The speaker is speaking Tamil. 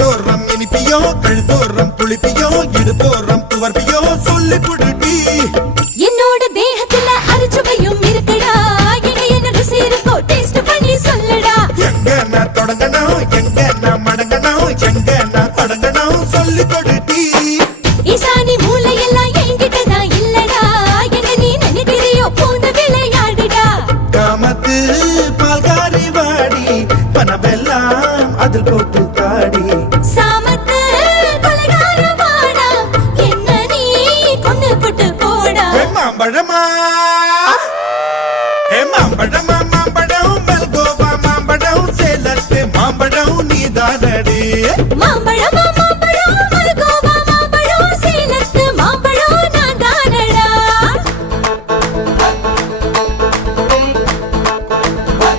கண்டோரம் இனிப்பியோ கழுதோரம் புளிப்பியோ இடுபோரம் துவர்ப்பியோ சொல்லி புடுடி என்னோட தேகத்துல அரிச்சுவையும் இருக்குடா என்ன ருசி இருக்கோ டேஸ்ட் பண்ணி சொல்லடா எங்க நான் தொடங்கணும் எங்க நான் மடங்கணும் எங்க நான் தொடங்கணும் சொல்லி கொடுடி ஈசானி மூளையெல்லாம் என்கிட்டதான் இல்லடா என்ன நீ நினைக்கிறியோ போந்த விளையாடுடா காமத்து பால்காரி வாடி பணமெல்லாம் அதில் போட்டு தாடி சாமத்து கொலைகார வாடா என்ன நீ கொண்டு போட்டு போடா மாம்பழமா மாம்பழமா மாம்பழம் மல்கோவா மாம்பழம் சேலத்து மாம்பழம் நீதானடி மாம்பழமா